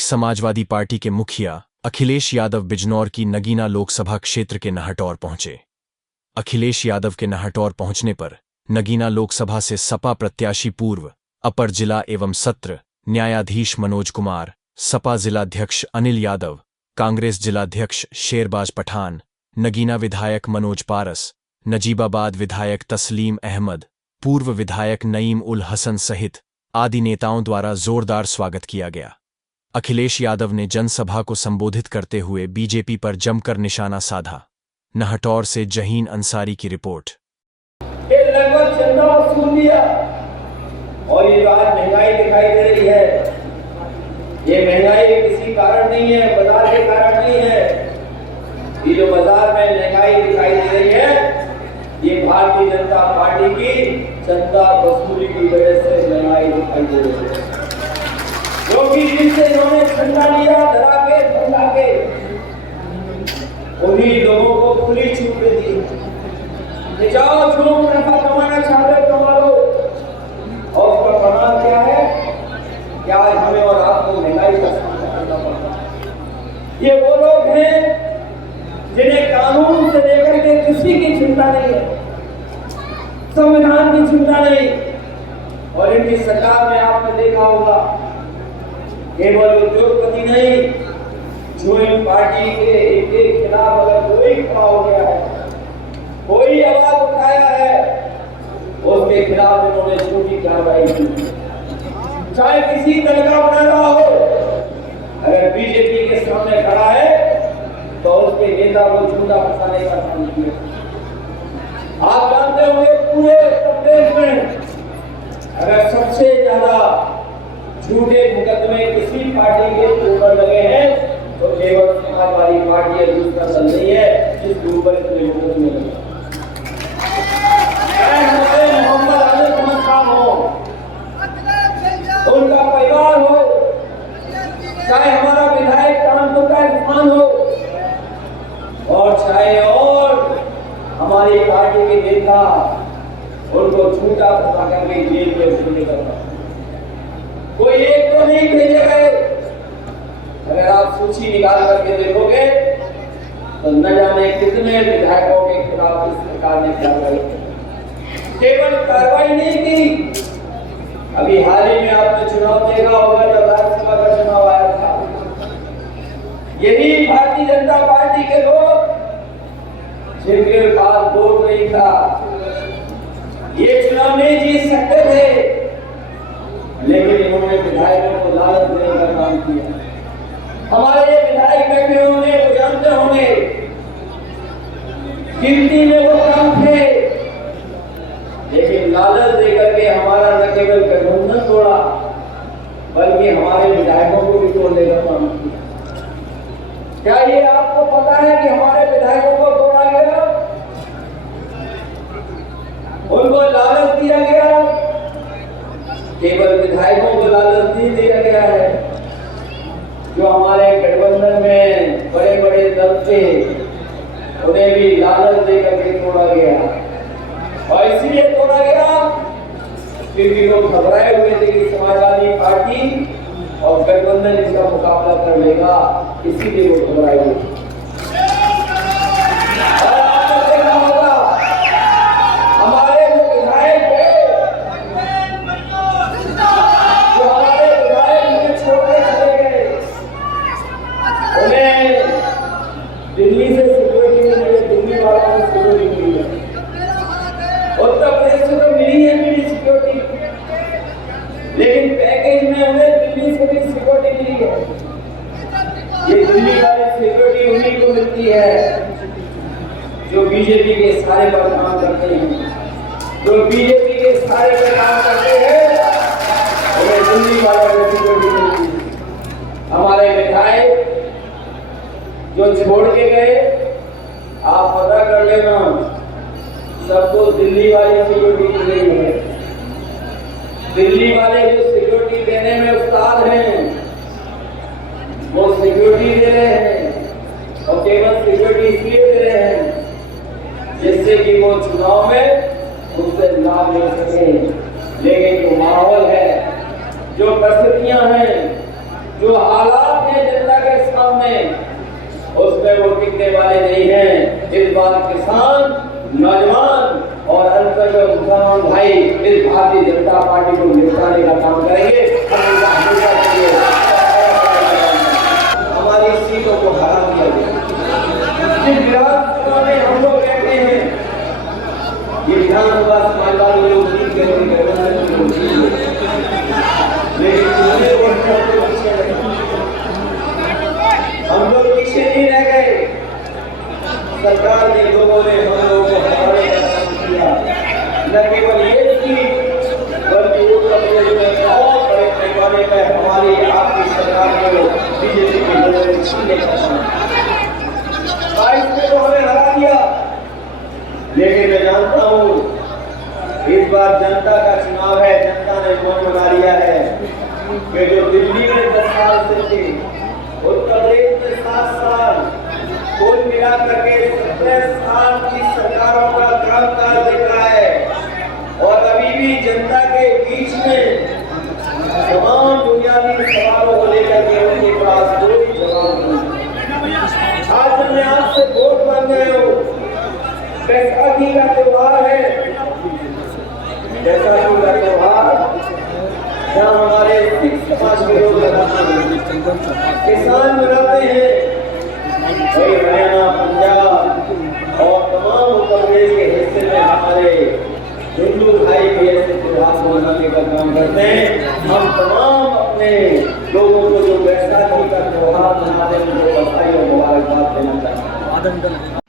Samajwadi party के मुखिया अखिलेश यादव बिजनौर की नगीना लोकसभा क्षेत्र के नाहटौर पहुंचे। अखिलेश यादव के नाहटौर पहुंचने पर नगीना लोकसभा से सपा प्रत्याशी पूर्व अपर जिला एवं सत्र न्यायाधीश मनोज कुमार, सपा जिलाध्यक्ष अनिल यादव, कांग्रेस जिलाध्यक्ष शेरबाज पठान, नगीना विधायक मनोज पारस, नजीबाबाद विधायक तस्लीम अहमद, पूर्व विधायक नईम उल हसन सहित आदि नेताओं द्वारा जोरदार स्वागत किया गया। अखिलेश यादव ने जनसभा को संबोधित करते हुए बीजेपी पर जमकर निशाना साधा। नाहटौर से जहीन अंसारी की रिपोर्ट। लगभग चंदा वसूल लिया और ये आज महंगाई दिखाई दे रही है। ये महंगाई किसी कारण नहीं है, बाजार के कारण नहीं है। ये जो बाजार में महंगाई दिखाई दे रही है, ये भारतीय जनता पार्टी की चंदा वसूली की वजह से महंगाई दिखाई दे रही है। क्योंकि जिनसे इन्होंने ठंडा लिया धरा के ठंडा के, उन्हीं लोगों को खुली छूट दे दी। जाओ जो मुनाफा कमाना चाहते कमा लो। और उसका परिणाम क्या है? क्या आज हमें और आपको महंगाई का सामना करना पड़ता है। ये वो लोग हैं जिन्हें कानून से लेकर के किसी की चिंता नहीं है, संविधान की चिंता नहीं। और इनकी सरकार में आपने देखा होगा, केवल उद्योगपति नहीं, जो इन पार्टी के खिलाफ अगर कोई खड़ा हो गया है, कोई आवाज उठाया है, उसके खिलाफ इन्होंने छोटी कार्रवाई की। चाहे किसी दल का बना रहा हो, अगर बीजेपी के सामने खड़ा है तो उसके नेता को झूठा फंसाने का काम किया। आप जानते होंगे पूरे प्रदेश में अगर सबसे ज्यादा झूठे मुकदमे किसी पार्टी के ऊपर लगे हैं तो केवल समाजवादी पार्टी है, दूसरा दल नहीं है जिसके ऊपर इतने मुकदमे लगे। हमारे मोहम्मद आजम अहमद साहब हो, उनका परिवार हो, चाहे हमारा विधायक कानपुर इरफान हो, और चाहे और हमारी पार्टी के नेता, उनको झूठा फंसा करके जेल में भेजने का कोई एक तो नहीं भेजे गए। अगर आप सूची निकाल करके देखोगे तो न जाने कितने विधायकों के खिलाफ इस सरकार ने कार्रवाई की। केवल कार्रवाई नहीं की, अभी हाल ही में आपने चुनाव देखा होगा, जब राज्यसभा का चुनाव आया था, यही भारतीय जनता पार्टी के लोग जिनके पास वोट नहीं था, ये चुनाव नहीं जीत सकते थे, लेकिन इन्होंने विधायकों को लालच देने का काम किया। हमारे ये विधायक बैठे होंगे, वो जानते होंगे, गिनती में वो कम थे, लेकिन लालच देकर के हमारा न केवल गठबंधन तोड़ा, बल्कि हमारे विधायकों को भी तोड़ने का काम किया। क्या ये आपको पता है कि हमारे विधायकों को तोड़ा गया? उनको लालच दिया गया। केवल विधायकों को लालच नहीं दिया गया है, जो हमारे गठबंधन में बड़े बड़े दल थे उन्हें भी लालच देकर के तोड़ा गया। और इसलिए तोड़ा गया क्योंकि लोग घबराए हुए थे कि समाजवादी पार्टी और गठबंधन इसका मुकाबला कर लेगा, इसीलिए वो घबराए हुए थे। दिल्ली से सिक्योरिटी मिली, दिल्ली वालों को सिक्योरिटी मिली है, उत्तर प्रदेश से तो मिली है मिली सिक्योरिटी, लेकिन पैकेज में उन्हें दिल्ली से भी सिक्योरिटी मिली है। ये दिल्ली वाली सिक्योरिटी उन्हीं को मिलती है जो बीजेपी के सारे पर काम करते हैं, जो बीजेपी के सारे पर काम करते हैं, उन्हें दिल्ली वालों को सिक्योरिटी मिलती है। हमारे विधायक जो छोड़ के गए, आप पता कर लेना, सबको दिल्ली वाली सिक्योरिटी मिल रही है। दिल्ली वाले जो सिक्योरिटी देने में उस्ताद हैं, वो सिक्योरिटी दे रहे हैं, और केवल सिक्योरिटी इसलिए दे रहे हैं जिससे कि वो चुनाव में उससे लाभ ले सके। लेकिन जो माहौल है, जो परिस्थितियां हैं, जो हालात हैं जनता के सामने उसमें वो टिकने वाले नहीं हैं। इस बार किसान, नौजवान और अल्पसंख्यक मुसलमान भाई इस भारतीय जनता पार्टी को निपटाने का काम करेंगे। हमारी सीटों को हरा दिया गया। जिस विधानसभा में हम लोग रहते हैं, ये विधानसभा समाजवादी लोग जीत गए, हम लोग पीछे नहीं रह गए। सरकार ने, लोगों ने हम लोगों को हराने का काम किया। न केवल ये सीट बल्कि उत्तर प्रदेश में बहुत बड़े पैमाने पर हमारी आपकी सरकार को बीजेपी की लोगों ने छीनने का काम किया। 22 में तो हमें हरा दिया, लेकिन मैं जानता हूँ इस बार जनता का चुनाव है। जनता ने मन बना लिया है कि जो दिल्ली में 10 साल से थे, उत्तर प्रदेश में 7 साल, कुल मिलाकर के 17 साल की सरकारों का कामकाज दिख रहा है और अभी भी जनता के बीच में तमाम बुनियादी सवालों को लेकर के उनके पास कोई जवाब नहीं। आज मैं आपसे वोट मांग रहे हो। बैसाखी का त्योहार है, बैसाखी का त्योहार जहाँ हमारे सिख समाज के लोग लगाते हैं, किसान मनाते हैं। वही हरियाणा, पंजाब और तमाम उत्तर प्रदेश के हिस्से में हमारे हिंदू भाई भी ऐसे त्योहार को मनाने का काम करते हैं। हम तमाम अपने लोगों को जो बैसाखी का त्योहार मनाते हैं उनको बधाई और मुबारकबाद देना चाहते हैं।